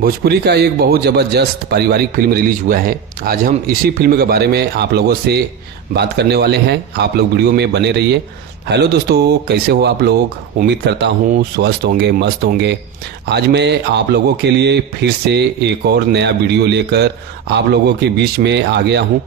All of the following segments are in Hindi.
भोजपुरी का एक बहुत ज़बरदस्त पारिवारिक फिल्म रिलीज हुआ है। आज हम इसी फिल्म के बारे में आप लोगों से बात करने वाले हैं। आप लोग वीडियो में बने रहिए। हेलो दोस्तों, कैसे हो आप लोग? उम्मीद करता हूँ स्वस्थ होंगे, मस्त होंगे। आज मैं आप लोगों के लिए फिर से एक और नया वीडियो लेकर आप लोगों के बीच में आ गया हूँ।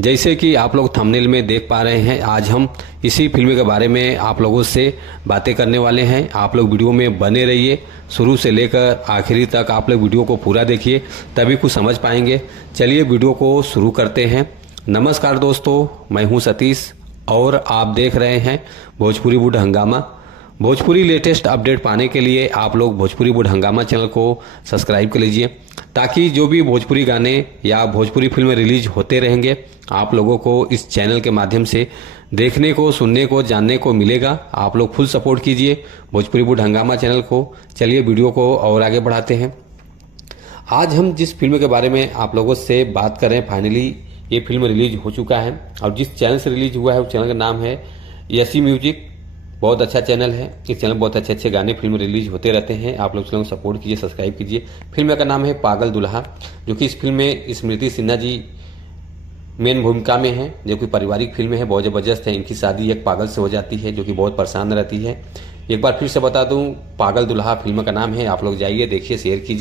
जैसे कि आप लोग थंबनेल में देख पा रहे हैं, आज हम इसी फिल्म के बारे में आप लोगों से बातें करने वाले हैं। आप लोग वीडियो में बने रहिए, शुरू से लेकर आखिरी तक आप लोग वीडियो को पूरा देखिए, तभी कुछ समझ पाएंगे। चलिए वीडियो को शुरू करते हैं। नमस्कार दोस्तों, मैं हूं सतीश और आप देख रहे हैं भोजपुरी वुड हंगामा। भोजपुरी लेटेस्ट अपडेट पाने के लिए आप लोग भोजपुरी वुड हंगामा चैनल को सब्सक्राइब कर लीजिए, ताकि जो भी भोजपुरी गाने या भोजपुरी फिल्म रिलीज होते रहेंगे आप लोगों को इस चैनल के माध्यम से देखने को, सुनने को, जानने को मिलेगा। आप लोग फुल सपोर्ट कीजिए भोजपुरी वुड हंगामा चैनल को। चलिए वीडियो को और आगे बढ़ाते हैं। आज हम जिस फिल्म के बारे में आप लोगों से बात कर रहे हैं, फाइनली ये फिल्म रिलीज हो चुका है और जिस चैनल से रिलीज हुआ है उस चैनल का नाम है यसी म्यूजिक। बहुत अच्छा चैनल है। इस चैनल बहुत अच्छे अच्छे गाने फिल्म रिलीज होते रहते हैं। आप लोग चैनल को सपोर्ट कीजिए, सब्सक्राइब कीजिए। फिल्म का नाम है पागल दुल्हा, जो कि इस फिल्म में स्मृति सिन्हा जी मेन भूमिका में है, जो कि पारिवारिक फिल्म है, बहुत ज़बरदस्त है। इनकी शादी एक पागल से हो जाती है जो कि बहुत परेशान रहती है। एक बार फिर से बता दूं, पागल दुल्हा फिल्म का नाम है। आप लोग जाइए, देखिए, शेयर कीजिए।